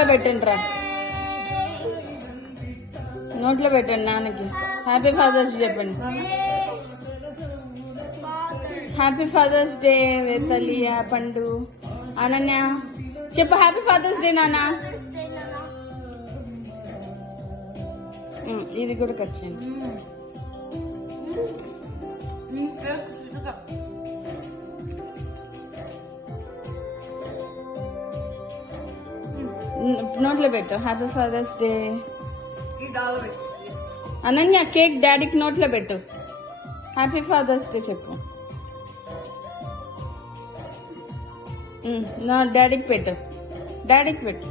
నోట్లో పెట్టండి నోట్లో పెట్టండి నాన్నకి హ్యాపీ ఫాదర్స్ డే చెప్పండి. హ్యాపీ ఫాదర్స్ డే వేతలియా పండు అనన్య చెప్పు హ్యాపీ ఫాదర్స్ డే నాన్న. ఇది కూడా కట్ చేయండి. నోట్లో పెట్టు happy Father's Day. Ananya cake డాడీకి నోట్లో పెట్టు హ్యాపీ ఫాదర్స్ డే చెప్పు. నా డాడీకి పెట్టు డాడీకి పెట్టు.